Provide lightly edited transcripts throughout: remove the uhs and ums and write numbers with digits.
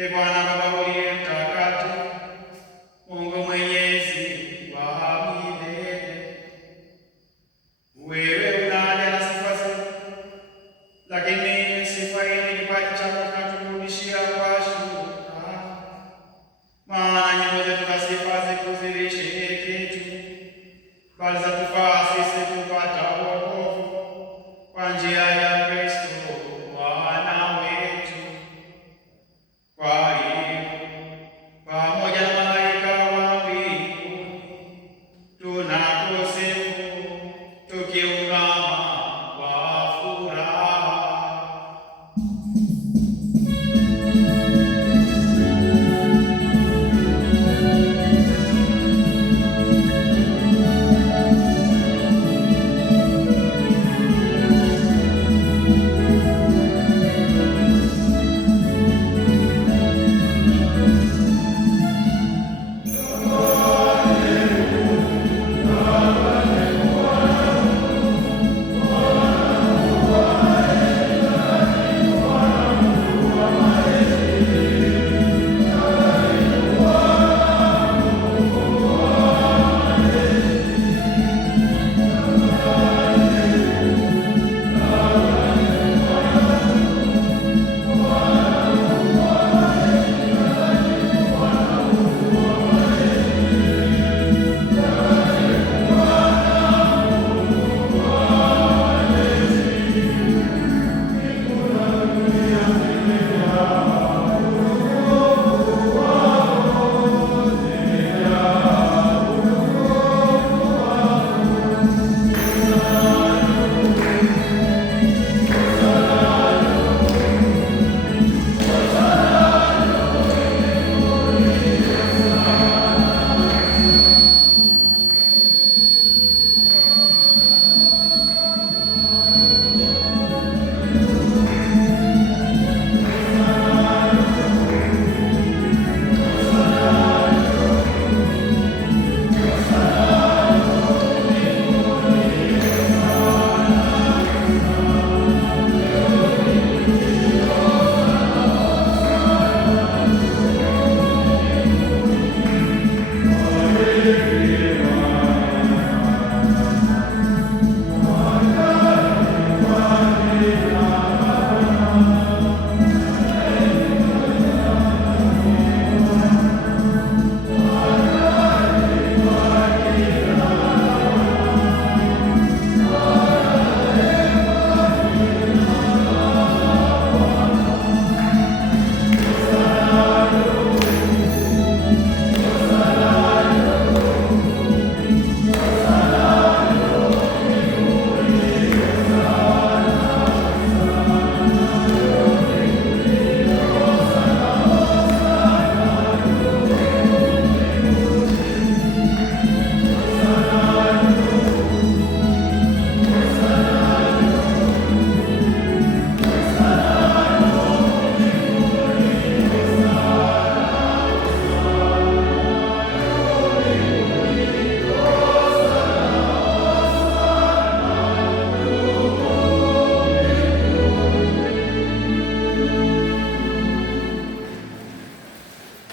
E Bwana Baba uliye mtakatifu, Mungu mwenyezi wa milele, wewe unaja na sifa zote, lakini sifa hii ni kipaji chako kinaturudishia kwa shukrani. Maana nyimbo zetu za sifa zikuzilishe kitu, bali za kufaa sisi kupata wokovu kwa njia ya Kristo Bwana wetu. Kwa hiyo pamoja na malaika wa mbinguni tunakusifu tukiungama kwa furaha.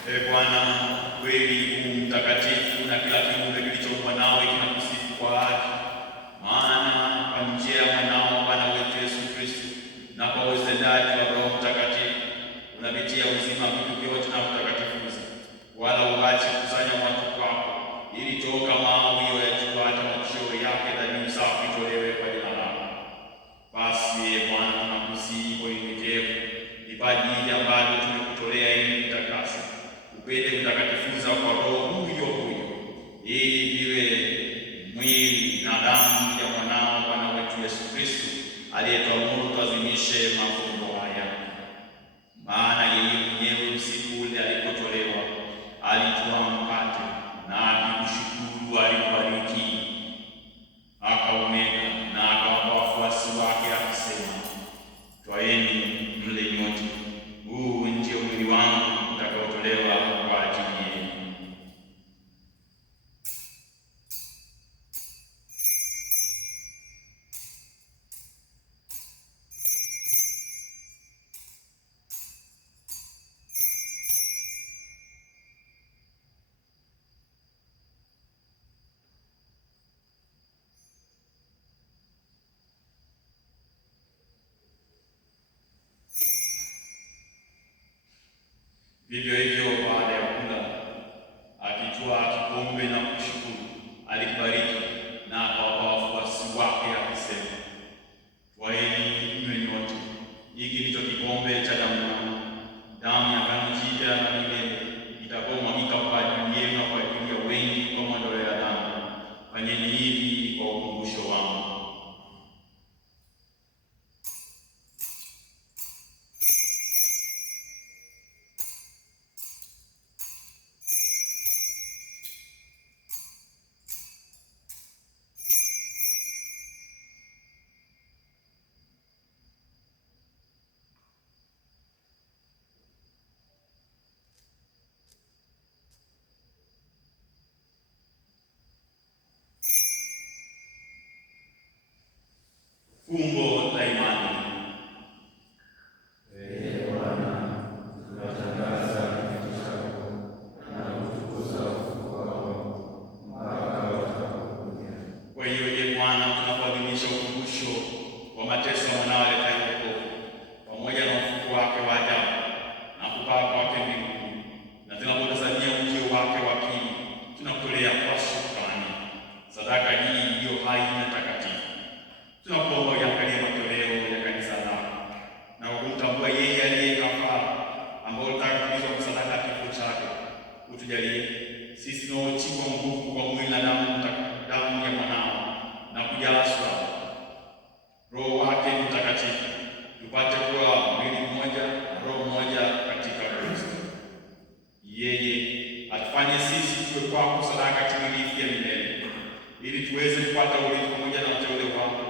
E Bwana, kweli mtakatifu, na kila kiumbe kilichoumbwa nawe kinakusifu kwa haki. Maana kwa njia ya mwanao Bwana wetu Yesu Kristo na kwa utendaji wa Roho Mtakatifu unavitia uzima vitu vyote na kutakatifuza, wala uache kusanya watu kwako, ili toka mawio ya jua hata machweo yake dhabihu safi itolewe kwa jina lako. Basi e Bwana, tunakusihi kwa unyenyekevu vipaji hivi ambavyo tumekutolea ili kutakasa, upende kutakatifuza kwa Roho huyo huyo, ili viwe mwili na damu ya mwanao Bwana wetu Yesu Kristo, aliyetuamuru tuazimishe mafumbo haya. Maana yeye mwenyewe usiku ule alipotolewa alitwaa mkate, na akikushukuru aliubariki, akaumega na akawapa wafuasi wake akisema, twaeni mle nyote, huu ndio mwili wangu utakaotolewa kwa ajili yenu. Vivyo hivyo, baada ya kula, akitwaa kikombe na kushukuru, alikibariki na akawapa wafuasi wake akisema, twaeni mnywe nyote, hiki ndicho kikombe cha damu yangu, damu ya agano jipya na milele, itakaomwagika kwa ajili yenu na kwa ajili ya wengi kwa maondoleo ya dhambi. Fanyeni hivi kwa ukumbusho wangu. Fumbo la imani. Ee Bwana, tunatangaza kifo chako na kutukuza ufufuo wako mpaka utakapokuja. Kwa hiyo, Ee Bwana, tunapoadhimisha ukumbusho wa mateso ya mwanao aletaye wokovu pamoja na ufufuo wake wa ajabu na kupaa kwake mbinguni, na tunapotazamia ujio wake wa pili, tunakutolea kwa shukrani sadaka hii iliyo hai na takatifu. Tunakuomba uangalie matoleo ya kanisa lako na kumtambua yeye aliye kafara, ambao ulitaka kuulizwa kwa sadaka kifo chake. Utujalie sisi tunaotiwa nguvu kwa mwili na damu ya mwanao na kujazwa Roho wake Mtakatifu, tupate kuwa mwili mmoja na roho mmoja katika Kristo. Yeye atufanye sisi tuwe kwako sadaka timilifu ya milele, ili tuweze kupata urithi pamoja na wateule wako,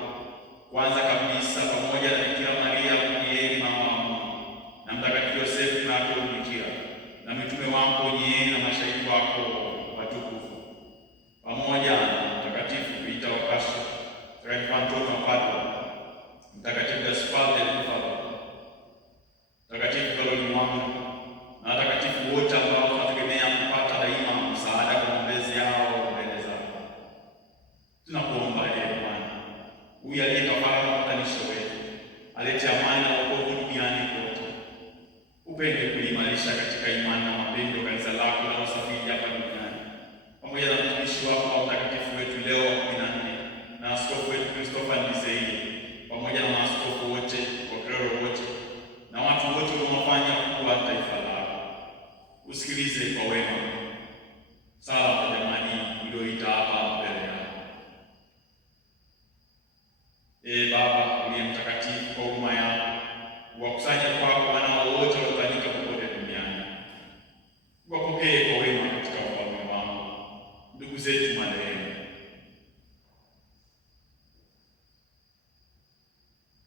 kwanza kabisa pamoja na Bikira Maria mwenyewe mama wa Mungu na Mtakatifu Yosefu na Bikira na mitume wako wenyewe na mashahidi wako watukufu, pamoja na Mtakatifu Peter wa Kasha, Mtakatifu Antoni wa Padua, Mtakatifu Gaspar del Bufalo, Mtakatifu Karoli Mwanga na watakatifu wote ambao tunategemea kupata daima msaada kwa maombezi yao mbele zako. Tunakuomba Ee Bwana, huyu aliye kafara na upatanisho wetu, alete amani na wokovu duniani kote. Upende kuimarisha katika imani na mapendo kanisa lako na usafiri hapa duniani, pamoja na mtumishi wako wa mtakatifu wetu Leo wa 14 na askofu wetu Christopher Ndizeile, pamoja na maaskofu wote, waklero wote na watu wote wanaofanya kuwa taifa lako. Usikilize kwa wema sala kwa jamani ulioita hapa mbele yako. Ee Baba uliye mtakatifu, kwa huruma yako uwakusanye kwako wanao wote waliotawanyika popote duniani. Uwapokee kwa wema katika ufalme wako ndugu zetu marehemu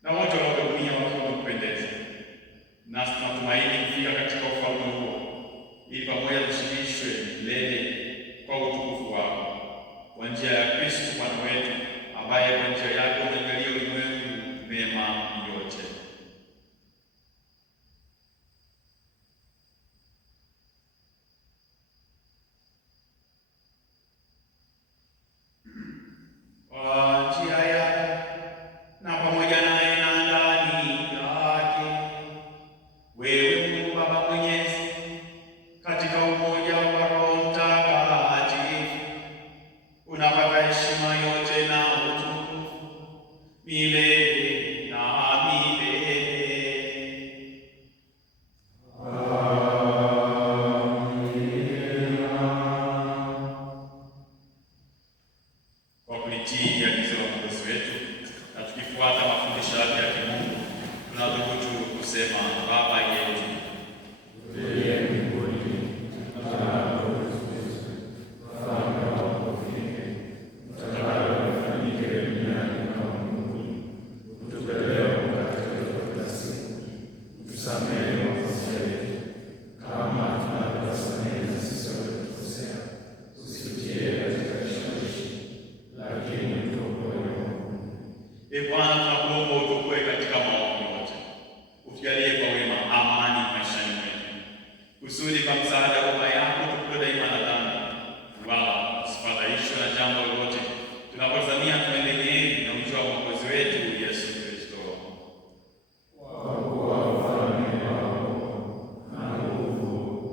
na wote wanaohudumia wakiwa wamekupendeza, nasi tunatumaini kufika katika ufalme huo, ili pamoja tushirikishwe milele kwa utukufu wako, kwa njia ya Kristo Bwana wetu, ambaye kwa njia yake unajalia ulimwengu mema yote. Kwa njia yake na pamoja naye na ndani yake, wewe Mungu Baba Mwenyezi, katika umoja wa Roho Mtakatifu, unapata heshima yote na utukufu milele na milele. Kwa kulitii agizo la Mwokozi wetu na tukifuata mafundisho yake ya kimungu, tunathubutu kusema: Baba yetu uliye mbinguni, jina lako litukuzwe, ufalme wako ufike, utakalo lifanyike duniani kama mbinguni. Utupe leo mkate wetu wa kila siku, utusamehe makosa yetu kama tunavyowasamehe na sisi waliotukosea, usitutie katika kishawishi, lakini utuokoe maovu. Ee Bwana, tunakuomba utuokoe katika maovu yote, utujalie kwa wema amani maishani mwetu, kusudi kwa msaada wa huruma yako tukue daima na dhambi, wala tusifadhaishwe na jambo lolote, tunapotazamia tuendelee na ujio wa Mwokozi wetu Yesu Kristo. Kwa kuwa ufalme wako na nguvu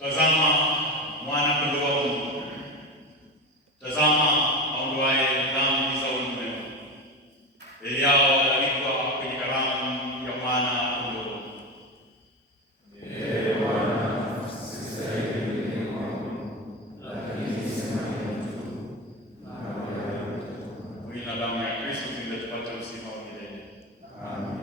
Tazama mwana-kondoo wa Mungu, tazama aondoaye dhambi za ulimwengu. Heri yao walioalikwa kwenye karamu ya mwana-kondoo. Ee Bwana, sistahili kuingia kwangu, lakini sema neno tu, na roho yangu itakuwa. Mwili na damu ya Kristo ndio tupate uzima wa milele. Amen.